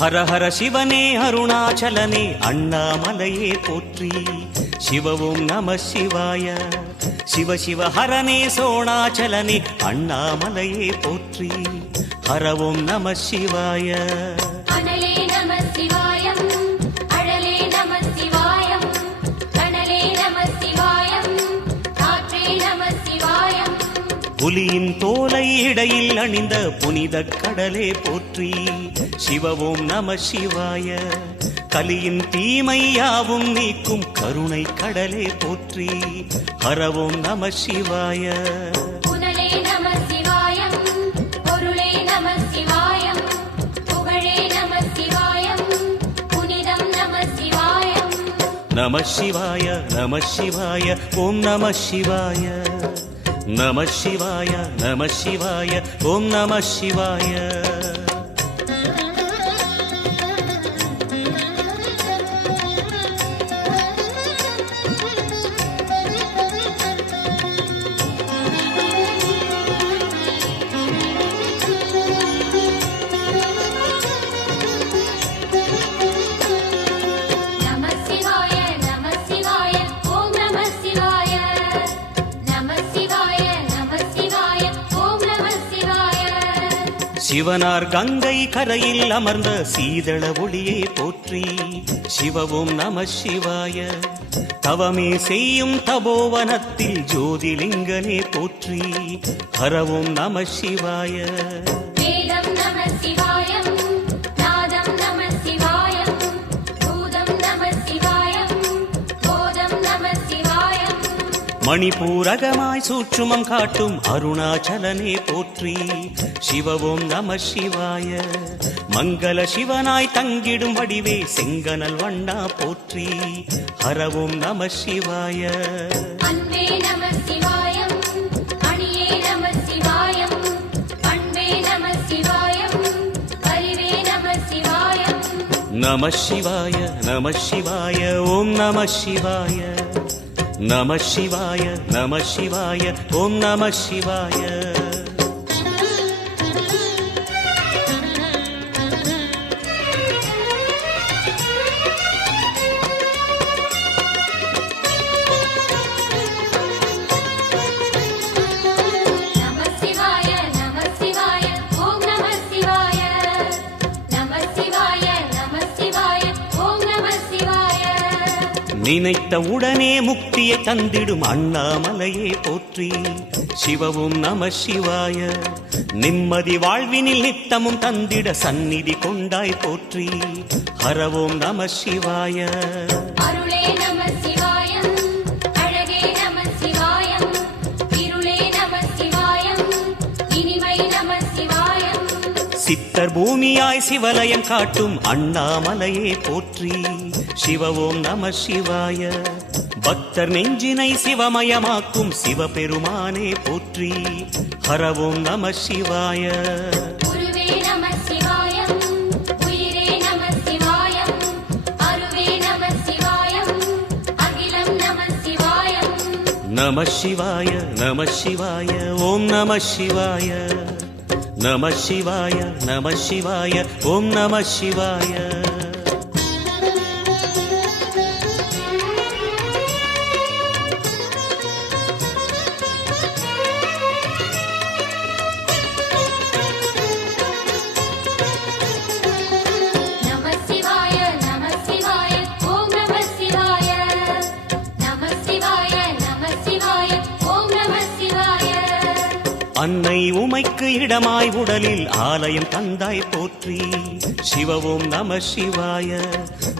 ஹர ஹர சிவனே அருணாச்சலனே அண்ணாமலையே போற்றி. சிவவும் நம சிவாய. சிவ சிவ ஹரனே சோணாச்சலனே அண்ணாமலையே போற்றி. ஹரவும் நம சிவாய. அனலே நம சிவாயம், அழலே நம சிவாயம், கனலே நம சிவாயம், காற்றே நம சிவாயம். புலியின் தோலை இடையில் அணிந்த புனித கடலே போற்றி. சிவவும் நம சிவாய. கலியின் தீமையாவும் நீக்கும் கருணை கடலே போற்றி. ஹரவும் நம சிவாய. புனலே நம சிவாயம், பொருளே நம சிவாயம், புகழே நம சிவாயம், புனிதம் நம சிவாயம். நம சிவாய நம சிவாய ஓம் நம சிவாய. நம சிவாய நம சிவாய ஓம் நம சிவாய. சிவனார் கங்கை கரையில் அமர்ந்த சீதள ஒளியே போற்றி. சிவவும் நம சிவாய. தவமே செய்யும் தபோவனத்தில் ஜோதிலிங்கனே போற்றி. ஹரவும் நம சிவாய. வேதம் நம சிவாயம், நாதம் நம சிவாயம், பூதம் நம சிவாயம், போதம் நம சிவாயம். மணிபூரகமாய் சூற்றுமம் காட்டும் அருணாச்சலனே போற்றி. சிவவும் நம சிவாய. மங்கள சிவனாய் தங்கிடும் வடிவே செங்கனல் வண்ணா போற்றி. ஹரவும் நம சிவாய. அன்பே நம சிவாயம், அணியே நம சிவாயம், பண்பே நம சிவாயம், அறிவே நம சிவாயம். நம சிவாய நம சிவாய ஓம் நம சிவாய. நம சிவாய நம சிவாய ஓம் நம சிவாய. நினைத்த உடனே முக்தியை தந்திடும் அண்ணாமலையே போற்றி. சிவவும் நம சிவாய. நிம்மதி வாழ்வினில் நித்தமும் தந்திட சந்நிதி கொண்டாய் போற்றி. ஹரவும் நம சிவாய. அருளே நம சிவாயம், அழகே நம சிவாயம், இருளே நம சிவாயம், இனிமை நம சிவாயம். சித்தர் பூமியாய் சிவலயம் காட்டும் அண்ணாமலையே போற்றி. சிவவும் நம சிவாய. பக்தர் நெஞ்சினை சிவமயமாக்கும் சிவபெருமானே போற்றி. ஹரவும் நம சிவாய. குருவே நம சிவாயம், உயிரே நம சிவாயம், அருவே நம சிவாயம், அகிலம் நம சிவாயம். நம சிவாய நம சிவாய ஓம் நம சிவாய. நம சிவாய நம சிவாய ஓம் நம சிவாய. அன்னை உமைக்கு இடமாய் உடலில் ஆலயம் தந்தாய் போற்றி. சிவவும் நம சிவாய.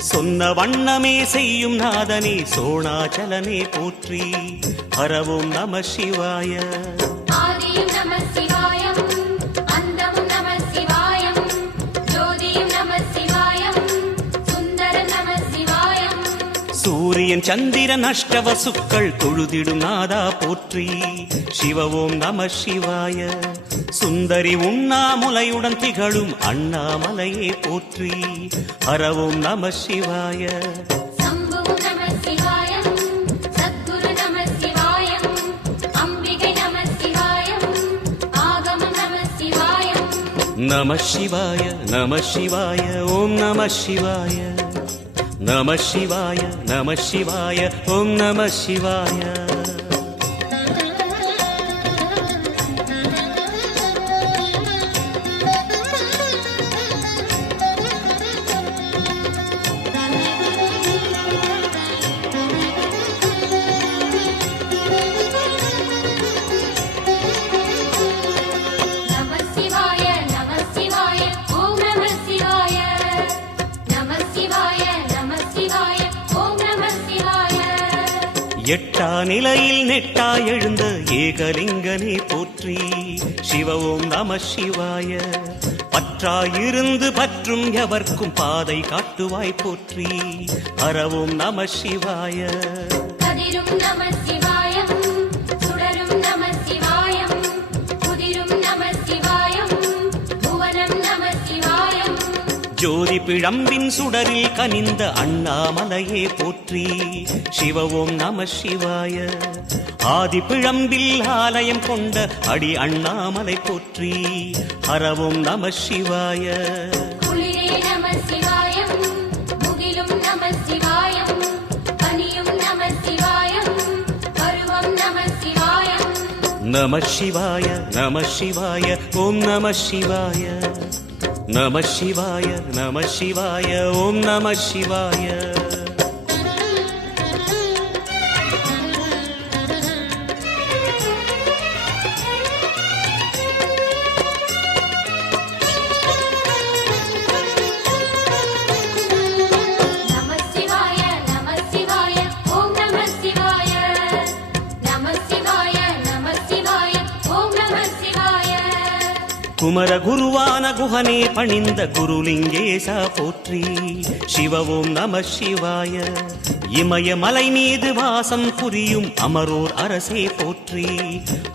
சொன்ன வண்ணமே செய்யும் நாதனே சோணாச்சலனே போற்றி. ஹரவும் நம சிவாய. ஆதியும் நம சிவாயம், அந்தமும் நம சிவாயம், ஜோதியும் நம சிவாயம், சுந்தரம் நம சிவாயம். சூரியன் சந்திரன் அஷ்டவசுக்கள் தொழுதிடும் நாதா போற்றி. சிவவும் நம சிவாய. சுந்தரி உண்ணாமுலையுடன் திகழும் அண்ணாமலையே போற்றி. ஹரவும் நம சிவாய. சம்புவும் நம சிவாயம், சத்குரு நம சிவாயம், அம்பிகை நம சிவாயம், ஆகமம் நம சிவாயம். நம சிவாய நம சிவாய ஓம் நம சிவாய நம சிவாய நம சிவாய ஓம் நம சிவாய நம சிவாய நம சிவாய ஓம் நம சிவாய நம சிவாய நம சிவாய ஓம் நம சிவாய எட்டா நிலையில் நெட்டா எழுந்த ஏகலிங்கனே போற்றி சிவ ஓம் நம சிவாய பற்றாயிருந்து பற்றும் எவர்க்கும் பாதை காட்டுவாய் போற்றி ஹர ஓம் நம சிவாய கதிரும் நம சிவாயம் சுடரும் நம சிவாயம் குதிரும் நம சிவாயம் புவனம் நம சிவாயம் ஜோதி பிழம்பின் சுடரில் கனிந்த அண்ணாமலையே போற்றி சிவ ஓம் நம சிவாய ஆதி பிழம்பில் ஆலயம் கொண்ட அடி அண்ணாமலை போற்றி ஹர ஓம் நம சிவாய குளிரே நம சிவாயம் முகிலும் நம சிவாயம் பனியும் நம சிவாயம் பருவம் நம சிவாயம் நம சிவாய நம சிவாய ஓம் நம சிவாய நம சிவாய நம சிவாய ஓம் நம சிவாய நம சிவாய நம சிவாய ஓம் நம சிவாய நம சிவாய நம சிவாய ஓம் நம சிவாய குமர குருவான குஹனே பணிந்த குருலிங்கேசா போற்றி சிவ ஓம் நம சிவாய இமயமலை மீது வாசம் புரியும் அமரோர் அரசே போற்றி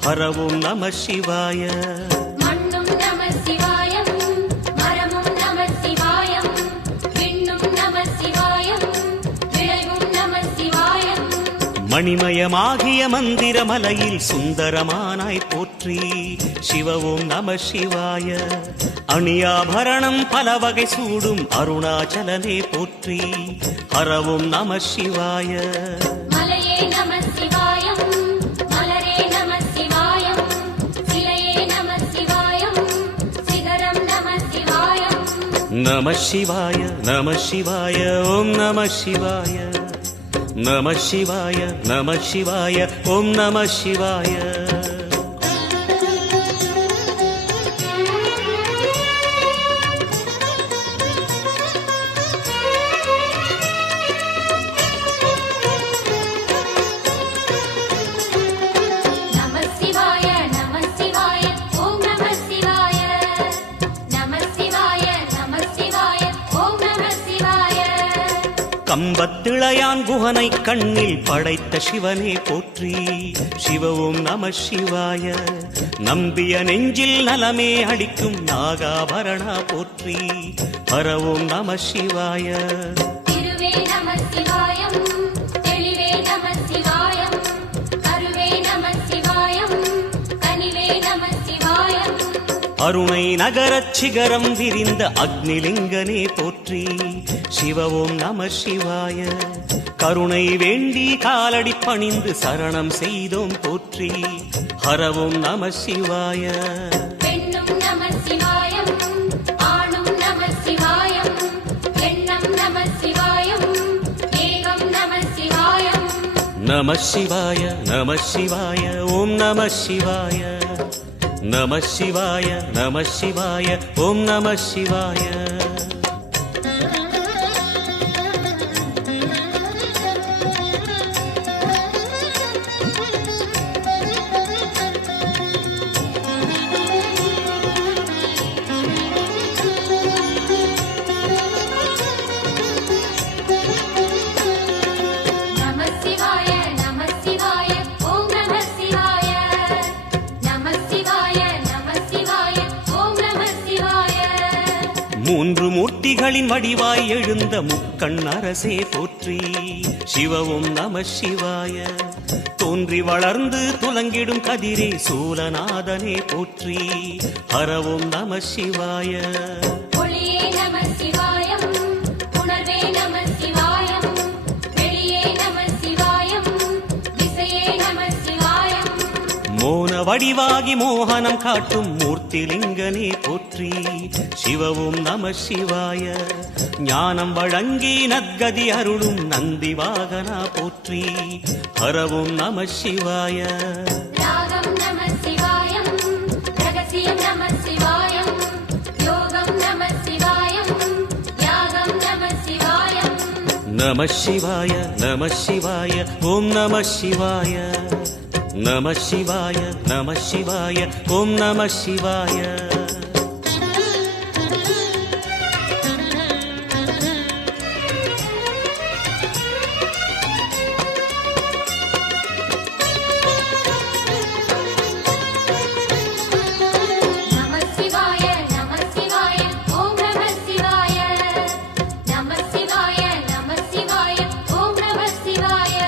ஹர ஓம் நம சிவாய மண்ணும் நம சிவாயம் மரமும் நம சிவாயம் விண்ணும் நம சிவாயம் விளைவும் நம சிவாயம் மணிமயமாகிய மந்திர மலையில் சுந்தரமானாய் போற்றி சிவ ஓம் நம சிவாய அணியாபரணம் பல வகை சூடும் அருணாச்சலனே போற்றி ஹர ஓம் நம சிவாய மலையே நம சிவாயம் மலரே நம சிவாயம் சிலையே நம சிவாயம் சிகரம் நம சிவாயம் நம சிவாய நம சிவாய ஓம் நம சிவாய நம சிவாய நம சிவாய ஓம் நம சிவாய நம சிவாய நம சிவாய ஓம் நம சிவாய நம சிவாய நம சிவாய ஓம் நம சிவாய கம்பத்திளையான் குஹனை கண்ணில் படைத்த சிவனே போற்றி சிவ ஓம் நம சிவாய நம்பிய நெஞ்சில் நலமே அடிக்கும் நாகாபரணா போற்றி ஹர ஓம் நம சிவாய திருவே நம சிவாயம் தெளிவே நம சிவாயம் கருவே நம சிவாயம் கனிவே நம சிவாயம் அருணை நகரச் சிகரம் விரிந்த அக்னிலிங்கனே போற்றி சிவ ஓம் நம சிவாய கருணை வேண்டி காலடி பணிந்து சரணம் செய்தோம் போற்றி ஹர ஓம் நம சிவாய பெண்ணும் நம சிவாயம் ஆணும் நம சிவாயம் எண்ணம் நம சிவாயம் ஏகம் நம சிவாயம் நம சிவாய நம சிவாய ஓம் நம சிவாய நம சிவாய நம சிவாய ஓம் நம சிவாய நம சிவாய நம சிவாய ஓம் நம சிவாய நம சிவாய நம சிவாய ஓம் நம சிவாய மூன்று மூர்த்திகளின் வடிவாய் எழுந்த முக்கண் அரசே போற்றி. சிவவும் நம சிவாய. தோன்றி வளர்ந்து துலங்கிடும் கதிரே சூலநாதனே போற்றி. ஹரவும் நம சிவாய. ஒளியே நம சிவாயம், உணர்வே நம சிவாயம், வெளியே நம சிவாயம், திசையே நம சிவாயம். மோன வடிவாகி மோகனம் காட்டும் மூர்த்திலிங்கனே போற்றி. சிவவும் நம சிவாய. ஞானம் வழங்கி நற்கதி அருளும் நந்தி வாகனா போற்றி. ஹரவும் நம சிவாய. ராகம் நம சிவாயம், ரகசியம் நம சிவாயம், யோகம் நம சிவாயம், யாகம் நம சிவாயம். நம சிவாய நம சிவாய ஓம் நம சிவாய. நம சிவாய நம சிவாய ஓம் நம சிவாய. நம சிவாய நம சிவாய ஓம் நம சிவாய. நம சிவாய நம சிவாய ஓம் நம சிவாய.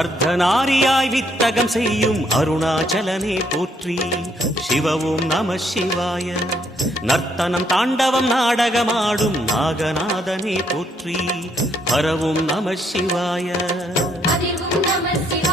அர்த்தநாரியாய் வித்தகம் செய்யும் அருணாச்சலனே போற்றி. சிவவும் நம சிவாய. நர்த்தனம் தாண்டவம் நாடகமாடும் நாகநாதனே போற்றி. ஹரவும் நம சிவாய. அதிர்வும் நம சிவாய.